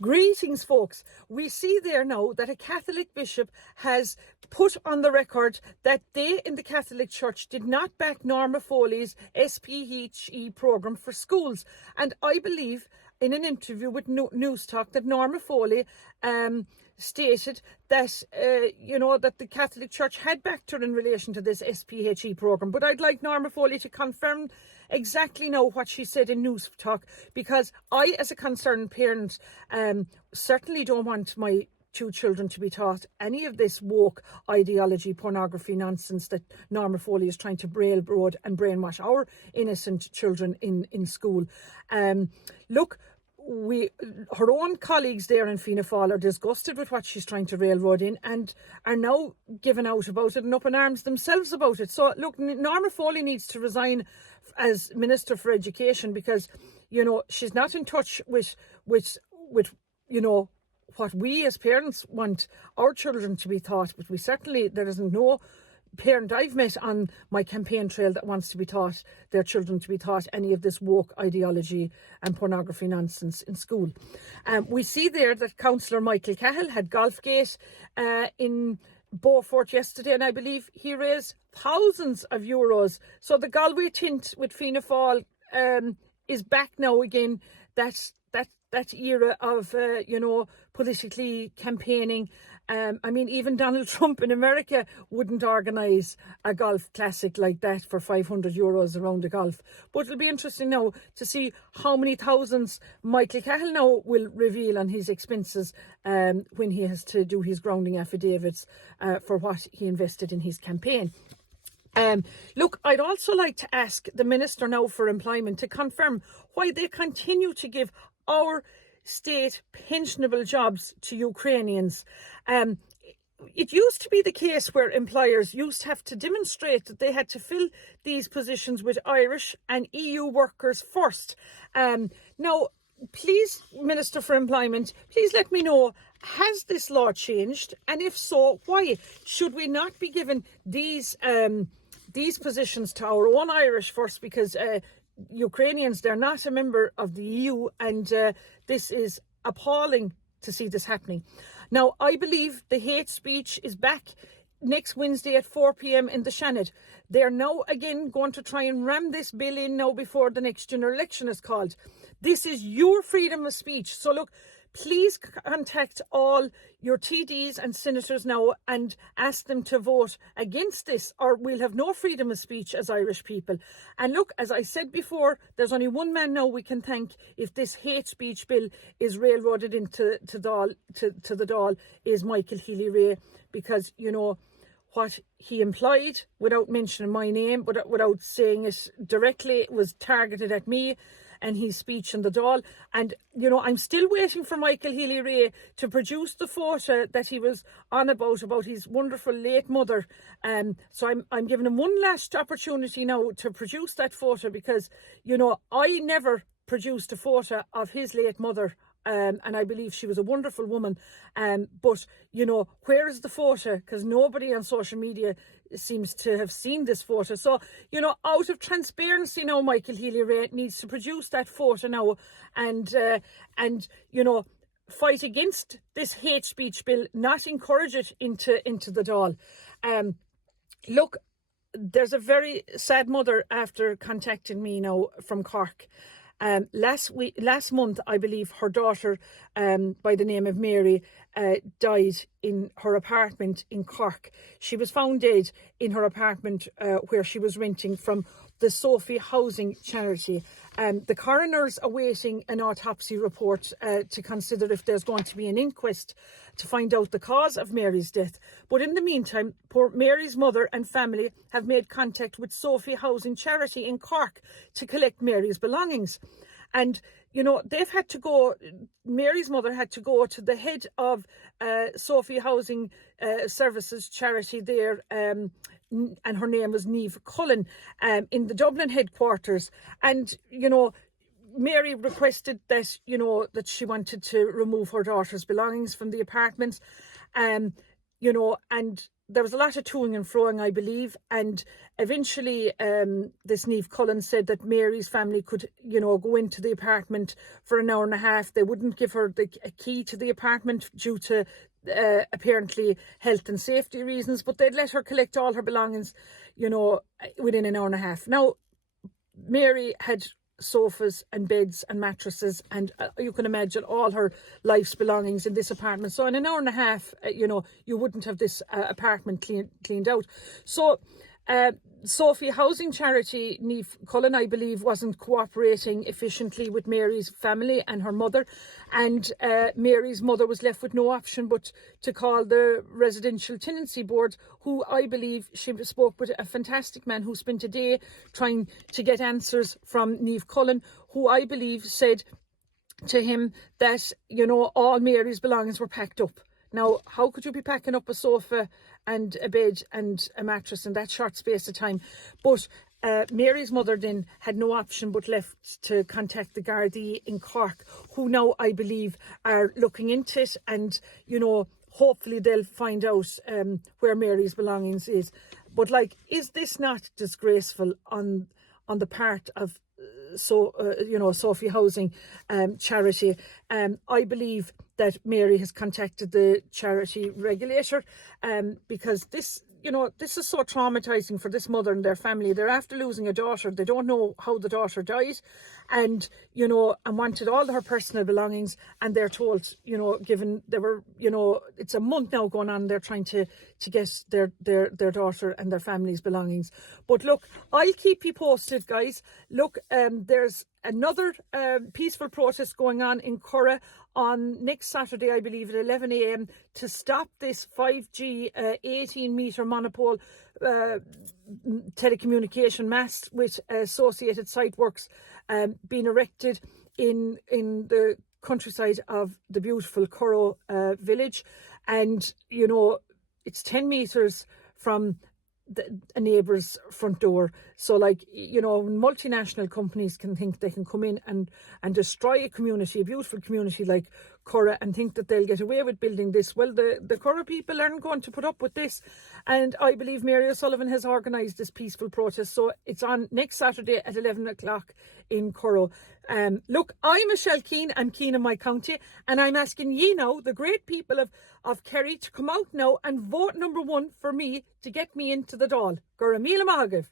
Greetings, folks. We see there now that a Catholic bishop has put on the record that they in the Catholic Church did not back Norma Foley's SPHE programme for schools. And I believe in an interview with News Talk that Norma Foley stated that, that the Catholic Church had backed her in relation to this SPHE programme. But I'd like Norma Foley to confirm exactly now what she said in News Talk, because I, as a concerned parent, certainly don't want my two children to be taught any of this woke ideology, pornography nonsense that Norma Foley is trying to railroad and brainwash our innocent children in school. Look, her own colleagues there in Fianna Fáil are disgusted with what she's trying to railroad in and are now giving out about it and up in arms themselves about it. So look, Norma Foley needs to resign as Minister for Education, because she's not in touch with what we as parents want our children to be taught. But there isn't no parent I've met on my campaign trail that wants to be taught their children to be taught any of this woke ideology and pornography nonsense in school. We see there that Councillor Michael Cahill had Golfgate in Beaufort yesterday, and I believe he raised thousands of euros. So the Galway tint with Fianna Fáil is back now again. That era of politically campaigning. Even Donald Trump in America wouldn't organise a golf classic like that for 500 euros around the golf. But it'll be interesting now to see how many thousands Michael Cahill now will reveal on his expenses when he has to do his grounding affidavits for what he invested in his campaign. Look, I'd also like to ask the Minister now for Employment to confirm why they continue to give our state pensionable jobs to Ukrainians. It used to be the case where employers used to have to demonstrate that they had to fill these positions with Irish and EU workers first. Now, please, Minister for Employment, please let me know, has this law changed? And if so, why? Should we not be given these positions to our own Irish first? Because Ukrainians, they're not a member of the EU, and this is appalling to see this happening. Now, I believe the hate speech is back next Wednesday at 4 p.m. in the Shannon. They're now again going to try and ram this bill in now before the next general election is called. This is your freedom of speech. So look, please contact all your TDs and senators now and ask them to vote against this, or we'll have no freedom of speech as Irish people. And look, as I said before, there's only one man now we can thank if this hate speech bill is railroaded into the Dáil, is Michael Healy-Rae, because what he implied, without mentioning my name, but without saying it directly, was targeted at me and his speech in the Dáil. And, I'm still waiting for Michael Healy-Rae to produce the photo that he was on about his wonderful late mother. So I'm giving him one last opportunity now to produce that photo, because, I never produced a photo of his late mother. And I believe she was a wonderful woman. But, where is the photo? Because nobody on social media seems to have seen this photo. So, out of transparency now, Michael Healy-Rae needs to produce that photo now and fight against this hate speech bill, not encourage it into the Dáil. Look, there's a very sad mother after contacting me now from Cork. Last month, I believe her daughter, by the name of Mary, died in her apartment in Cork. She was found dead in her apartment where she was renting from the SPHE housing charity. The coroner's awaiting an autopsy report to consider if there's going to be an inquest to find out the cause of Mary's death. But in the meantime, poor Mary's mother and family have made contact with SPHE housing charity in Cork to collect Mary's belongings. And, they've had to go, Mary's mother had to go to the head of SPHE Housing Services charity there, and her name was Niamh Cullen, in the Dublin headquarters. And, Mary requested that, that she wanted to remove her daughter's belongings from the apartment. And there was a lot of toing and froing, I believe, and eventually this Niamh Cullen said that Mary's family could, go into the apartment for an hour and a half. They wouldn't give her a key to the apartment due to apparently health and safety reasons, but they'd let her collect all her belongings, within an hour and a half. Now, Mary had sofas and beds and mattresses and you can imagine all her life's belongings in this apartment. So in an hour and a half, you wouldn't have this apartment cleaned out. So SPHE housing charity, Niamh Cullen, I believe, wasn't cooperating efficiently with Mary's family and her mother, and Mary's mother was left with no option but to call the residential tenancy board, who I believe she spoke with a fantastic man who spent a day trying to get answers from Niamh Cullen, who I believe said to him that, all Mary's belongings were packed up. Now, how could you be packing up a sofa and a bed and a mattress in that short space of time? But Mary's mother then had no option but left to contact the Gardaí in Cork, who now, I believe, are looking into it, and, hopefully they'll find out where Mary's belongings is. But, is this not disgraceful on the part of SPHE housing charity? I believe that Mary has contacted the charity regulator because this is so traumatizing for this mother and their family. They're after losing a daughter. They don't know how the daughter died, and wanted all her personal belongings, and they're told, given they were, it's a month now going on, they're trying to get their daughter and their family's belongings. But look, I'll keep you posted, guys. Look, there's another peaceful protest going on in Curra on next Saturday, I believe, at 11 a.m. to stop this 5G 18-metre monopole telecommunication mast with associated site works being erected in the countryside of the beautiful Curra village. And, it's 10 metres from a neighbour's front door. So multinational companies can think they can come in and destroy a community, a beautiful community like Curra, and think that they'll get away with building this. Well, the Curra people aren't going to put up with this, and I believe Mary O'Sullivan has organised this peaceful protest. So it's on next Saturday at 11 o'clock in Curra. Look, I'm Michelle Keane. I'm Keane in my county, and I'm asking ye now, the great people of Kerry, to come out now and vote number 1 for me to get me into the Dáil. Gura míle maith agaibh.